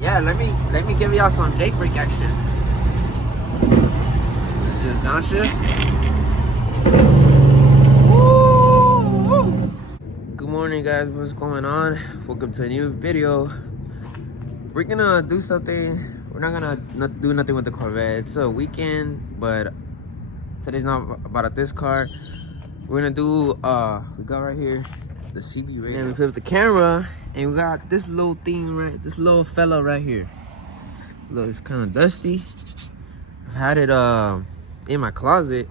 Yeah, let me give y'all some Jake brake action. This is just downshift. Woo! Good morning, guys. What's going on? Welcome to a new video. We're gonna do something. We're not gonna do nothing with the Corvette. It's a weekend, but today's not about this car. We're gonna do we got right here the CB radio. And we flip the camera and we got this little thing right, this little fella right here. Look, it's kind of dusty. I've had it in my closet.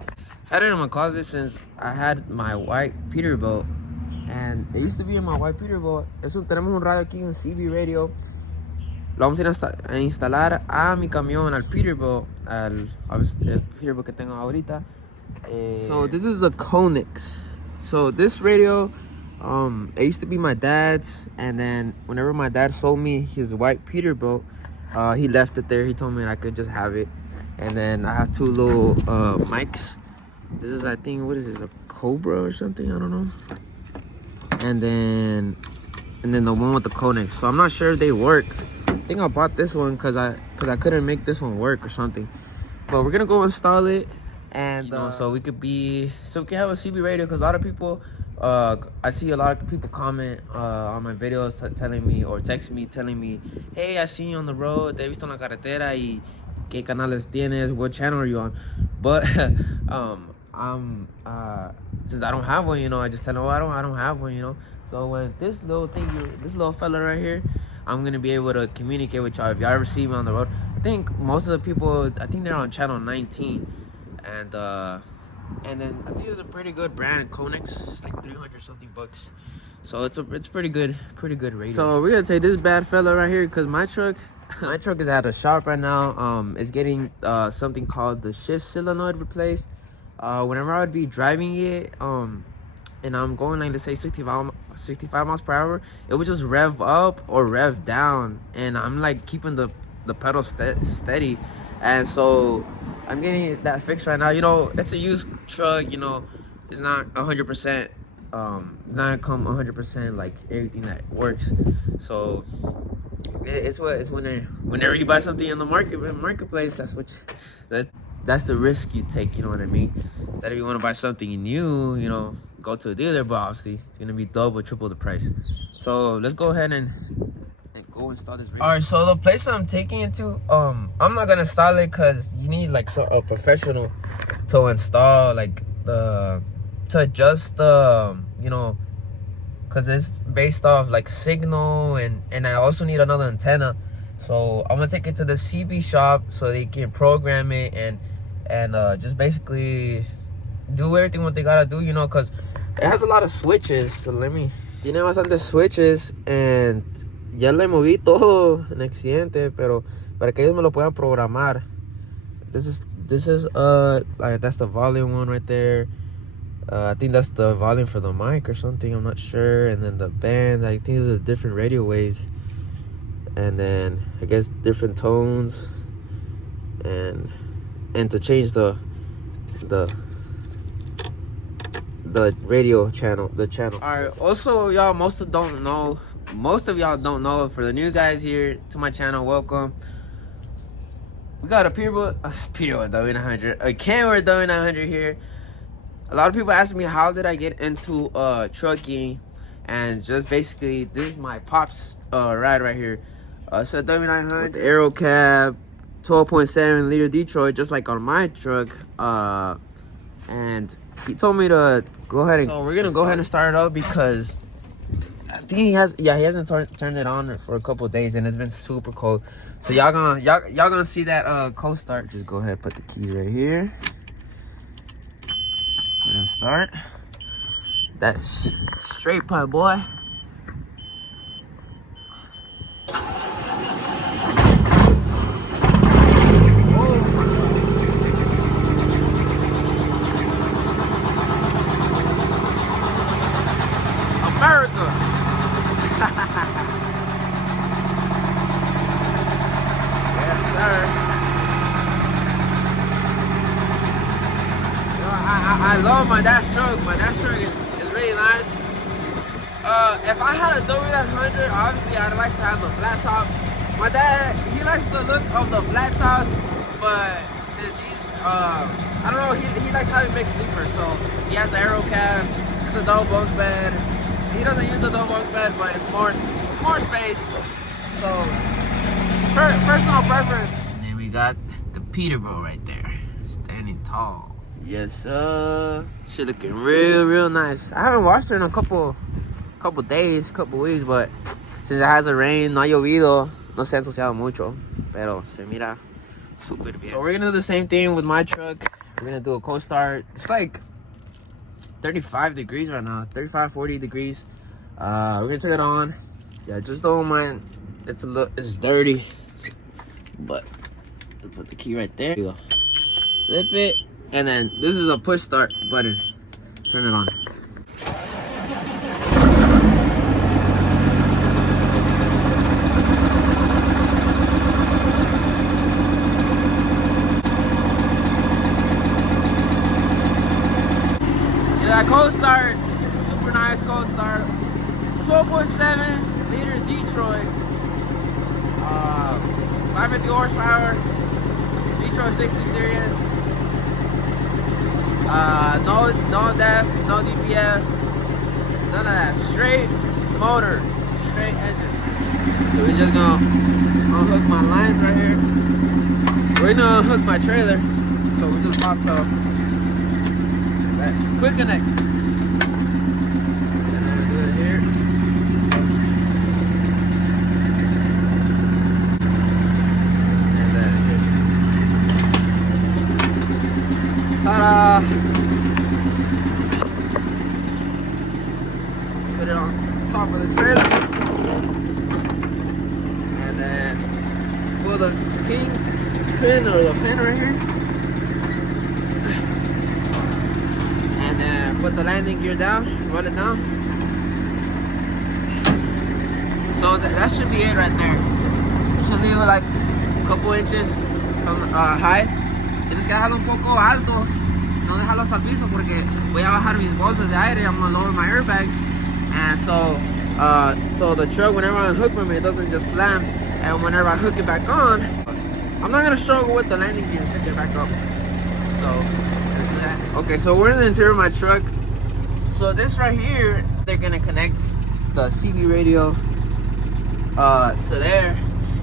Had it in my closet since I had my white Peterbilt, and it used to be in my white Peterbilt. Tenemos un radio aquí, un CB radio. Lo vamos a ir a instalar a mi camión, al Peterbilt, el Peterbilt que tengo ahorita. So this is a Konix. So this radio, it used to be my dad's, and then whenever my dad sold me his white Peterbilt, he left it there. He told me I could just have it. And then I have two little mics. This is, I think, what is this, a Cobra or something? I don't know. And then the one with the Konix. So I'm not sure if they work. I think I bought this one because I couldn't make this one work or something. But we're gonna go install it, and so we can have a CB radio, because a lot of people, I see a lot of people comment on my videos telling me, or text me telling me, hey, I seen you on the road, te he visto en la carretera, y qué canales tienes, what channel are you on? But since I don't have one, I just tell them, I don't have one, So when this little fella right here, I'm gonna be able to communicate with y'all if y'all ever see me on the road. I think most of the people, I think they're on channel 19, and then I think it's a pretty good brand, Konix. It's like 300 something bucks. So it's pretty good radio. So we're gonna take this bad fella right here, because my truck is at a shop right now. It's getting something called the shift solenoid replaced. Whenever I would be driving it, and I'm going, like, let's say 65 miles per hour, it would just rev up or rev down, and I'm like keeping the pedal steady. And so I'm getting that fixed right now. It's a used truck. It's not 100%. It's not gonna come 100% like everything that works. So it's whenever you buy something in the marketplace, that's the risk you take. You know what I mean? Instead of you want to buy something new, go to a dealer, but obviously it's gonna be double, triple the price. So let's go ahead and go install this radio. All right, so the place I'm taking it to, I'm not gonna install it because you need like a professional to install, like to adjust the because it's based off like signal, and I also need another antenna. So I'm gonna take it to the CB shop so they can program it and just basically do everything what they gotta do, because it has a lot of switches. So tiene bastantes switches, and ya le moví todo en accidente, pero para que ellos me lo puedan programar. This is like, that's the volume one right there. I think that's the volume for the mic or something, I'm not sure. And then the band, I think these are different radio waves, and then I guess different tones, and to change the radio channel, All right, also, y'all, most of y'all don't know. For the new guys here to my channel, welcome. We got a Peterbilt W900, a Kenworth W900 here. A lot of people ask me, how did I get into trucking? And just basically, this is my pop's ride right here. It's a W900 with the aero cab, 12.7 liter Detroit, just like on my truck. And he told me to go ahead and... So we're gonna go ahead and start it up, because I think he hasn't turned it on for a couple of days, and it's been super cold. So y'all gonna see that cold start. Just go ahead and put the keys right here. We're gonna start. That's straight pipe, boy. America. Yes, sir. I love my dash truck. My dash truck is really nice. If I had a W900, obviously I'd like to have a flat top. My dad, he likes the look of the flat tops, but since he's, I don't know, he likes how he makes sleepers. So he has the aero cab, it's a double bunk bed. He doesn't use the double bunk bed, but it's more space. So personal preference. And then we got the Peterbilt right there, standing tall. Yes, sir. She looking real nice. I haven't washed her in a couple days, couple weeks, but since it hasn't rained, no ha llovido, no se ha ensuciado mucho, pero se mira super bien. So we're gonna do the same thing with my truck. We're gonna do a cold start. It's like 35 degrees right now, 35, 40 degrees. We're gonna turn it on. Yeah, just don't mind. It's dirty, but put the key right there. Here you go. Flip it, and then this is a push start button. Turn it on. Yeah, cold start. Super nice cold start. 12.7 liter Detroit. 550 horsepower. Detroit 60 series. No def, no DPF, none of that. Straight motor, straight engine. So we're just gonna unhook my lines right here. We're gonna unhook my trailer. So we just pop toe. That's quick connect. And then we do it here. And then here. Ta-da! Just put it on top of the trailer. And then pull the pin or the pin right here. And then put the landing gear down, roll it down. So that should be it right there. It should leave it like a couple inches from high. Tienes que dejarlo un poco alto, no dejarlos al piso porque voy a bajar mis bolsas de aire. I'm gonna lower my airbags, and so the truck, whenever I unhook from it doesn't just slam, and whenever I hook it back on, I'm not gonna struggle with the landing gear to pick it back up. So let's do that. Okay, so we're in the interior of my truck. So this right here, they're gonna connect the CB radio to there,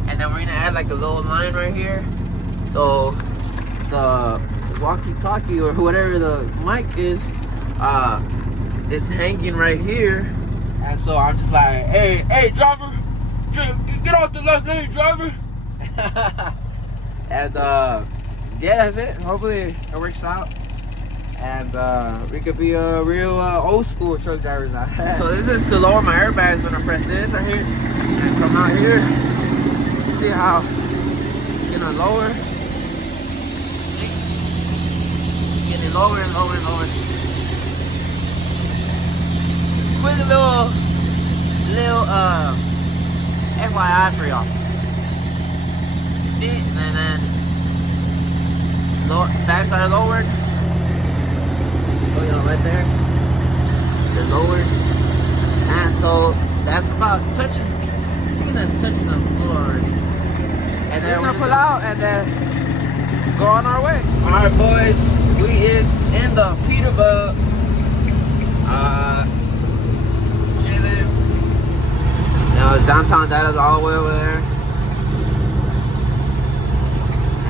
and then we're gonna add like a little line right here. So the walkie-talkie or whatever the mic is hanging right here, and so I'm just like, hey driver, get off the left lane, driver. And yeah, that's it. Hopefully it works out, and we could be a real old school truck drivers now. So this is to lower my airbags. Gonna press this right here and come out here. See how it's gonna lower. Getting lower and lower and lower. Quick little FYI for y'all. See, and then lower, backs are lowered. Oh, you know, right there. They're lowered, and so that's about touching. I think that's touching the floor already. And then we're gonna pull out and then go on our way. All right, boys. We is in the Peterbilt, chilling. Now it's downtown Dallas all the way over there,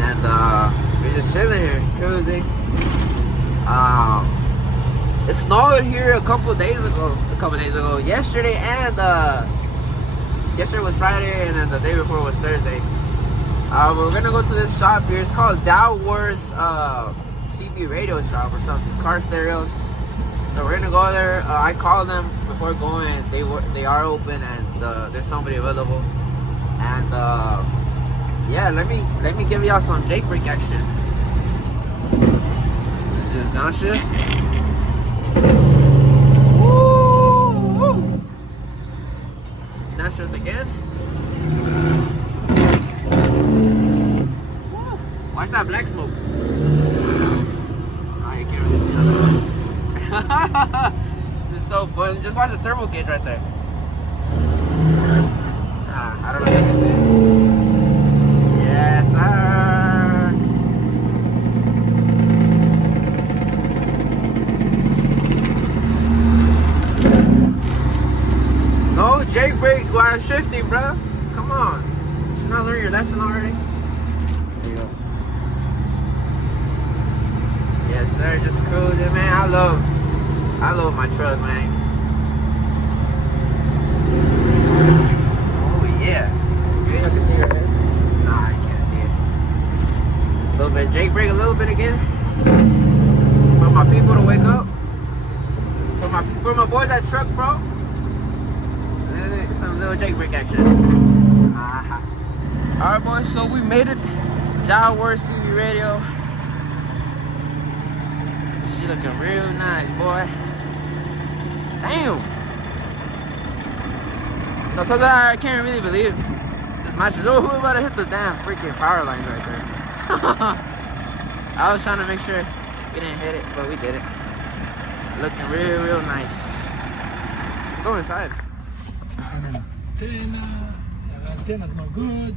and we're just chilling here, cruising. It snowed here a couple days ago. Yesterday and yesterday was Friday, and then the day before was Thursday. We're gonna go to this shop here. It's called Dow Wars CB radio shop or something, car stereos. So we're gonna go there. I called them before going. They are open, and there's somebody available. And yeah, let me give y'all some jailbreak action. This is just downshift. Woo! Downshift again. Woo! Watch that black smoke. This is so fun. Just watch the turbo gauge right there. I don't know what you can say. shifting, bro. Come on. Should you not learn your lesson already? There you go. Yes, sir. Just cruising, man. I love my truck, man. Oh yeah. Yeah, I can see your head. Nah, I can't see it. A little bit. Jake, brake a little bit again. For my people to wake up. For my boys at Truck Pro. Some little Jake brake action. Alright, boys, so we made it. Jaguar CB radio. She looking real nice, boy. Damn. No, sometimes I can't really believe this match. Oh, we're about to hit the damn freaking power line right there. I was trying to make sure we didn't hit it, but we did it. Looking real nice. Let's go inside. An antenna. The antenna's no good.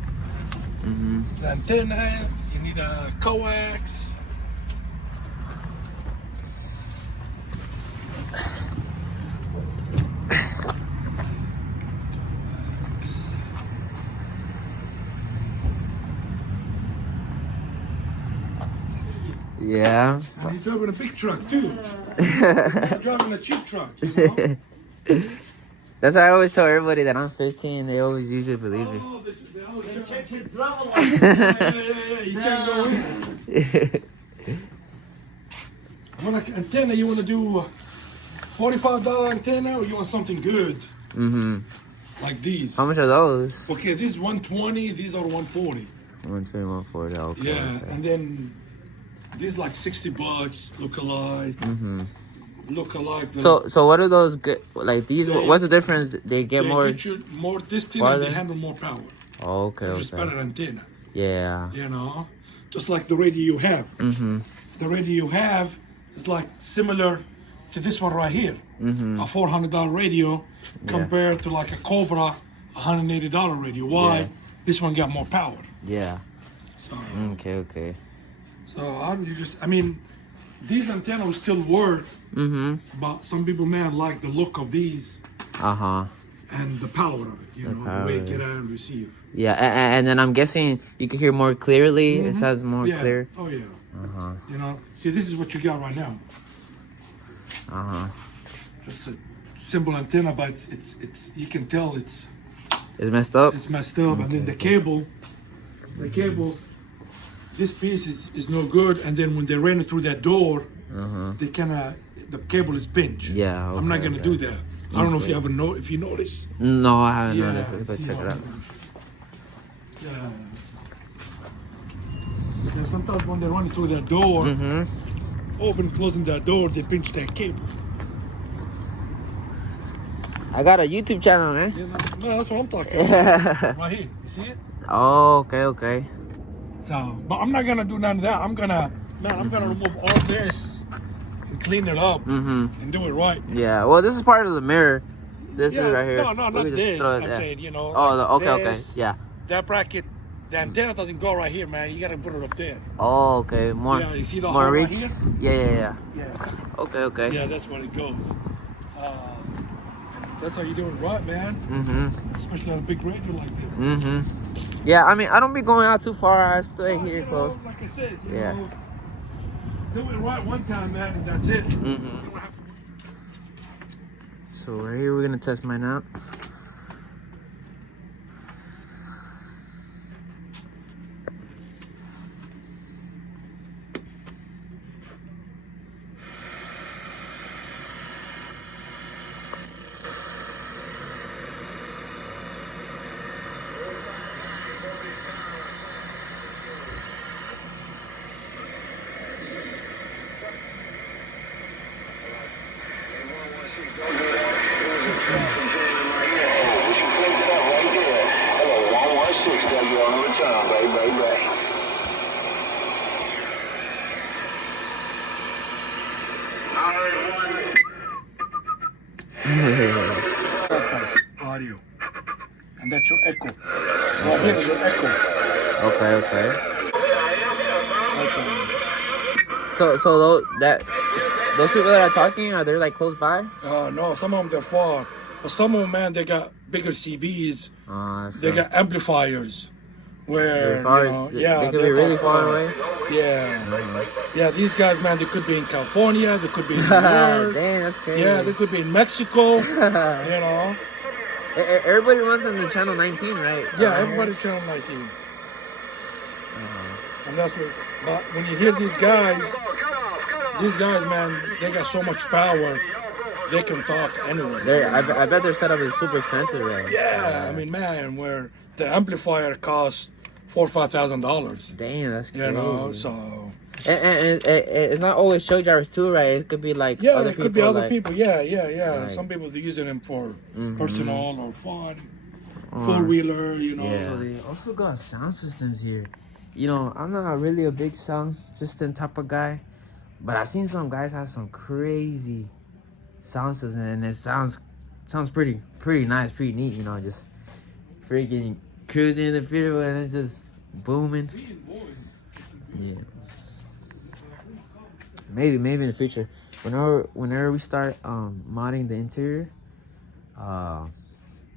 The antenna, you need a coax. Yeah. And he's driving a big truck too. He's driving a cheap truck, you know? That's why I always tell everybody that I'm 15. They always usually believe me. Oh, they always check his driver license. Yeah. You can't go in. You want an antenna? You want to do $45 antenna, or you want something good? Like these. How much are those? Okay, this is 120. These are 140. 120, 140. Okay. Yeah, okay. and then these like $60. Look alike. Look alike. So what are those good? Like these? What's the difference? They get more. Get you more distant farther? and they handle more power. Oh, okay. They're just better antenna. Yeah. You know, just like the radio you have. The radio you have is like similar to this one right here. A $400 radio compared to like a Cobra $180 radio. Why? Yeah. This one got more power. Yeah. So. Okay. So how do you I mean, these antennas will still work. But some people, man, like the look of these. And the power of it, you know, the way it get out and receive. Yeah, and then I'm guessing you can hear more clearly. It sounds more clear. Oh yeah. You know, see, this is what you got right now. Just a simple antenna, but it's you can tell it's messed up. It's messed up, and then the cable, this piece is no good, and then when they ran it through that door, they the cable is pinched. Yeah. I'm not gonna do that. I don't know if you ever if you notice. No, I haven't noticed. Let's go check it out. Yeah. Because sometimes when they run it through that door, closing that door, they pinch that cable. I got a YouTube channel, man. Yeah, no, that's what I'm talking about. Right here, you see it? Oh, okay. So, but I'm not gonna do none of that. I'm gonna remove all this and clean it up and do it right. Yeah. Well, this is part of the mirror. This is right here. No, not this. I'm saying, you know. Oh, like okay. Yeah. That bracket, the antenna doesn't go right here, man. You gotta put it up there. Oh, okay. More. Yeah, you see the more hole reach. right here? Yeah. Yeah. Okay. Yeah, that's where it goes. That's how you do it right, man. Especially on a big radio like this. Yeah, I mean, I don't be going out too far. I stay here close. Like I said, you Yeah. know, do it right one time, man, and that's it. You don't have to. So right here, we're gonna test mine out. Audio, and that's your echo. Right here is your echo. Okay. So those people that are talking, are they like close by? No, some of them they're far. But some of them, man, they got bigger CBs. They So got amplifiers. Where, as far you know, as yeah, they could be really talk far about- away. Yeah. Yeah, these guys, man, they could be in California, they could be in New Damn, York. that's crazy. Yeah, they could be in Mexico, you know. Everybody runs on the channel 19, right? Yeah, Around everybody here? channel 19. Uh-huh. And that's what, but when you hear these guys, man, they got so much power, they can talk anywhere. I bet their setup is super expensive, though. Yeah, I mean, man, where the amplifier costs $4,000 or $5,000. Damn, that's crazy. You know, so And it's not always show drivers too, right? It could be like yeah, other it people. could be other like, people. Yeah. Right. Some people are using them for Mhm. personal or fun, Or- 4-wheeler. You know. Yeah. So they also got sound systems here. You know, I'm not really a big sound system type of guy, but I've seen some guys have some crazy sound systems, and it sounds pretty nice, pretty neat. You know, just freaking cruising in the field and it's just booming. Yeah. Maybe in the future, whenever we start modding the interior,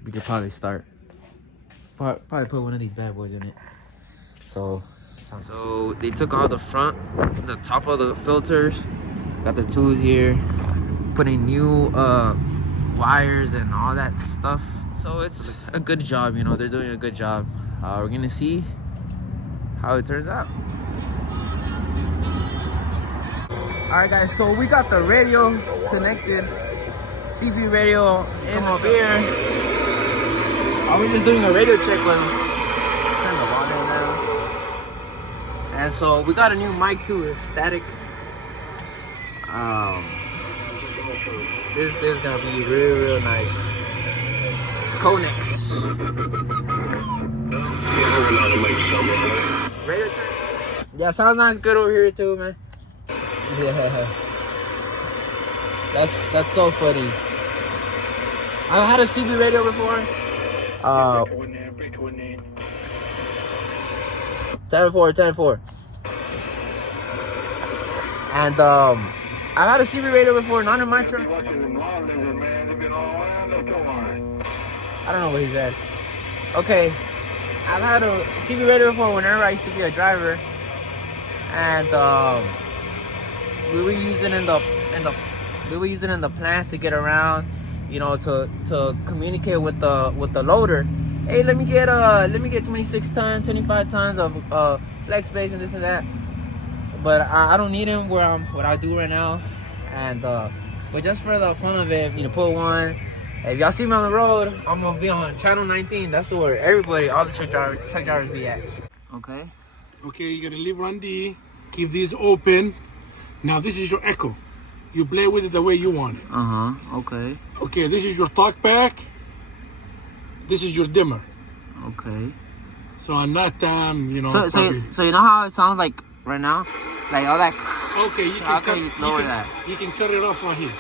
we could probably probably put one of these bad boys in it. So they took all the top of the filters, got the tools here, putting new wires and all that stuff. So it's a good job, you know. They're doing a good job. We're gonna see how it turns out. Alright guys, so we got the radio connected, CB radio in over here. We're just doing a radio check with them. Let's turn the volume down. And so we got a new mic too, it's static. This is gonna be real nice. Conex. Radio check. Yeah, sounds nice, good over here too, man. Yeah, that's so funny. I've had a CB radio before. 10-4. And I've had a CB radio before, not in my truck. I don't know what he said. Okay, I've had a CB radio before whenever I used to be a driver, and we were using in the plants to get around, you know, to communicate with the loader. Hey, let me get 26 tons, 25 tons of flex space and this and that. But I don't need them what I do right now, and but just for the fun of it, you know, put one. If y'all see me on the road, I'm gonna be on channel 19. That's where all the truck drivers be at. Okay. Okay, you gotta leave run D, keep these open. Now this is your echo. You play with it the way you want it. Okay. Okay, this is your talkback. This is your dimmer. Okay. So on that time, you know. So you know how it sounds like right now, like all that. Okay, you can cut it off right here.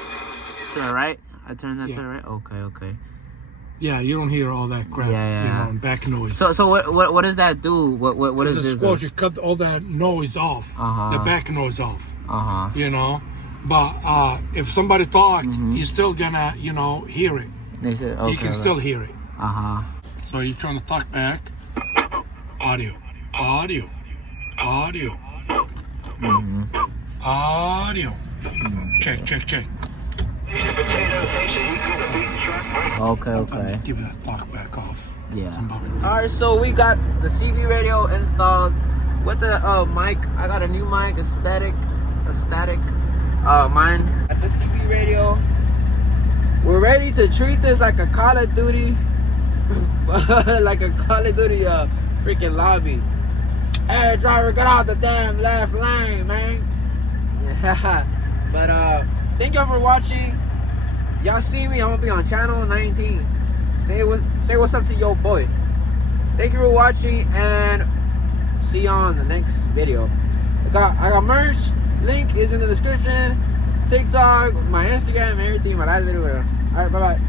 To the right. I turn that to the right. Okay. Yeah, you don't hear all that crap. Yeah. You know, back noise. So what does that do? What is this? Suppose you cut all that noise off. The back noise off. You know, but if somebody talk, you're still gonna, you know, hear it. They said, okay, you can still hear it. So you're trying to talk back. Audio. Check. Okay. Give that talk back off. Yeah. Alright, so we got the CB radio installed with the mic. I got a new mic, a static mine at the CB radio. We're ready to treat this like a Call of Duty freaking lobby. Hey driver, get out the damn left lane, man. Yeah. But thank y'all for watching. Y'all see me, I'm gonna be on channel 19. Say what's up to your boy. Thank you for watching, and see y'all on the next video. I got merch. Link is in the description. TikTok, my Instagram, everything, my last video. Alright, bye.